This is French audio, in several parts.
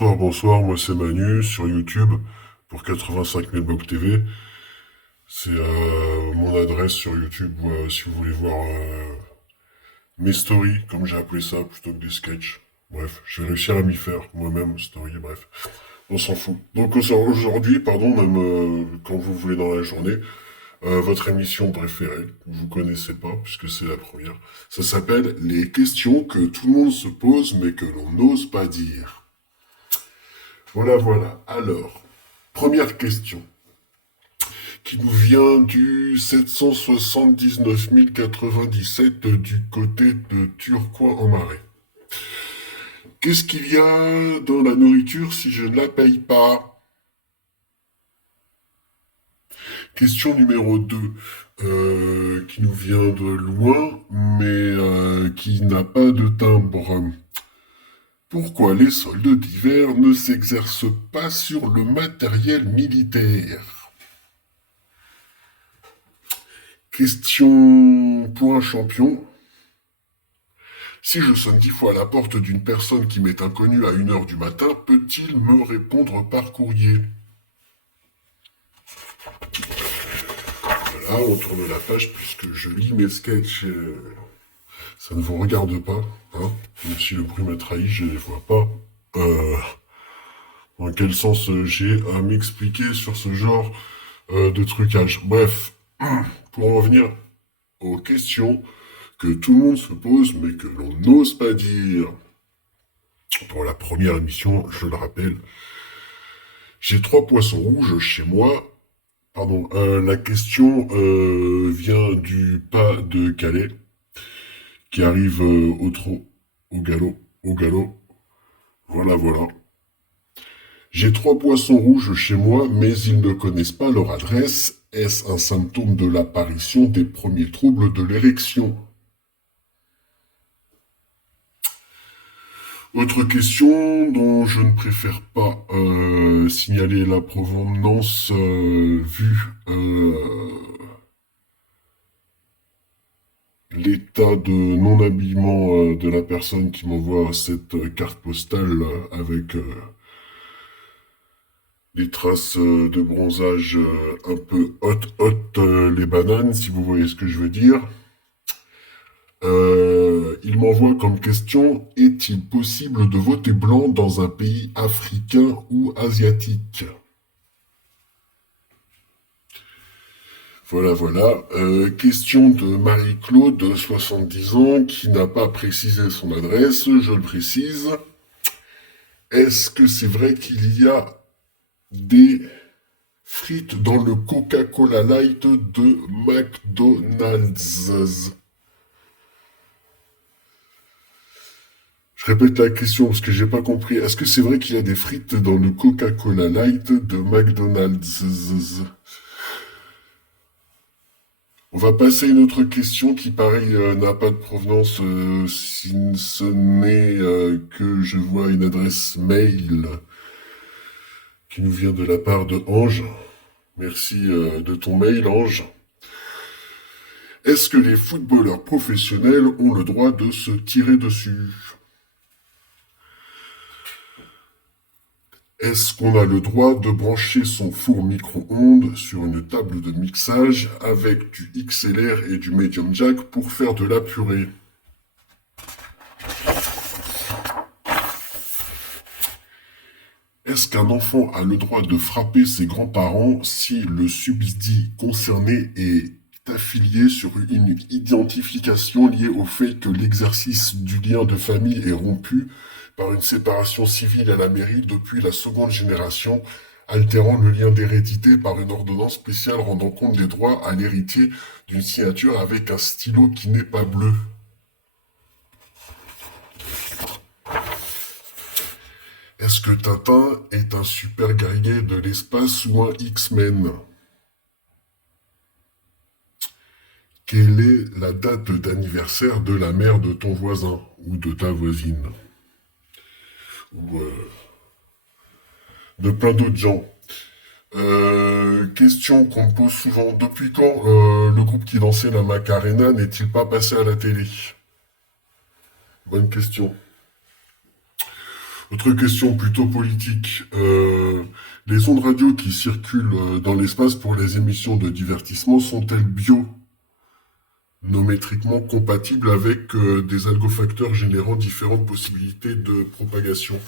Bonsoir, moi c'est Manu sur YouTube pour 85 000 Blocs TV. C'est mon adresse sur YouTube si vous voulez voir mes stories, comme j'ai appelé ça, plutôt que des sketchs. Bref, je vais réussir à m'y faire moi-même, story, bref. On s'en fout. Donc aujourd'hui, pardon, même quand vous voulez dans la journée, votre émission préférée, vous connaissez pas, puisque c'est la première. Ça s'appelle Les questions que tout le monde se pose mais que l'on n'ose pas dire. Voilà. Alors, première question, qui nous vient du 779 097 du côté de Turcoing-en-Marais. Qu'est-ce qu'il y a dans la nourriture si je ne la paye pas? Question numéro 2, qui nous vient de loin, mais qui n'a pas de timbre. Pourquoi les soldes d'hiver ne s'exercent pas sur le matériel militaire? Question pour un champion. Si je sonne 10 fois à la porte d'une personne qui m'est inconnue à 1 heure du matin, peut-il me répondre par courrier? Voilà, on tourne la page puisque je lis mes sketchs. Ça ne vous regarde pas, hein? Même si le bruit m'a trahi, je ne les vois pas. Dans quel sens j'ai à m'expliquer sur ce genre de trucage. Bref, pour en revenir aux questions que tout le monde se pose mais que l'on n'ose pas dire. Pour la première émission, je le rappelle, j'ai 3 poissons rouges chez moi. Pardon, la question vient du pas de Calais, qui arrive au trot, au galop. Voilà. J'ai 3 poissons rouges chez moi, mais ils ne connaissent pas leur adresse. Est-ce un symptôme de l'apparition des premiers troubles de l'érection? Autre question dont je ne préfère pas signaler la provenance vu l'état de non-habillement de la personne qui m'envoie cette carte postale avec des traces de bronzage un peu hot, les bananes, si vous voyez ce que je veux dire. Il m'envoie comme question, est-il possible de voter blanc dans un pays africain ou asiatique? Voilà. Question de Marie-Claude, 70 ans, qui n'a pas précisé son adresse, je le précise. Est-ce que c'est vrai qu'il y a des frites dans le Coca-Cola Light de McDonald's? Je répète la question parce que j'ai pas compris. Est-ce que c'est vrai qu'il y a des frites dans le Coca-Cola Light de McDonald's? On va passer à une autre question qui, pareil, n'a pas de provenance si ce n'est que je vois une adresse mail qui nous vient de la part de Ange. Merci de ton mail, Ange. Est-ce que les footballeurs professionnels ont le droit de se tirer dessus? Est-ce qu'on a le droit de brancher son four micro-ondes sur une table de mixage avec du XLR et du Medium Jack pour faire de la purée? Est-ce qu'un enfant a le droit de frapper ses grands-parents si le subsdit concerné est affilié sur une identification liée au fait que l'exercice du lien de famille est rompu par une séparation civile à la mairie depuis la seconde génération, altérant le lien d'hérédité par une ordonnance spéciale rendant compte des droits à l'héritier d'une signature avec un stylo qui n'est pas bleu? Est-ce que Tintin est un super guerrier de l'espace ou un X-Men? Quelle est la date d'anniversaire de la mère de ton voisin ou de ta voisine? Ou de plein d'autres gens. Question qu'on me pose souvent. Depuis quand le groupe qui dansait la Macarena n'est-il pas passé à la télé? Bonne question. Autre question plutôt politique. Les ondes radio qui circulent dans l'espace pour les émissions de divertissement sont-elles biométriquement compatibles avec des algofacteurs générant différentes possibilités de propagation?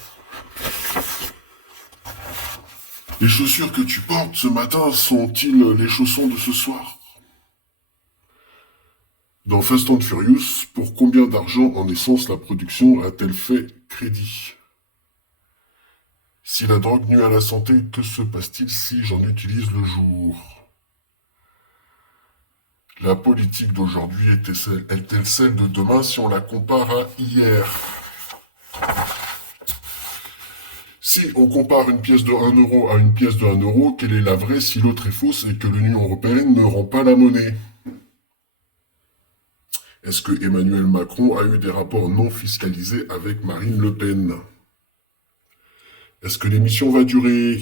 Les chaussures que tu portes ce matin sont-ils les chaussons de ce soir? Dans Fast and Furious, pour combien d'argent en essence la production a-t-elle fait crédit? Si la drogue nuit à la santé, que se passe-t-il si j'en utilise le jour? La politique d'aujourd'hui est-elle celle de demain si on la compare à hier? Si on compare une pièce de 1 euro à une pièce de 1 euro, quelle est la vraie si l'autre est fausse et que l'Union européenne ne rend pas la monnaie? Est-ce que Emmanuel Macron a eu des rapports non fiscalisés avec Marine Le Pen? Est-ce que l'émission va durer?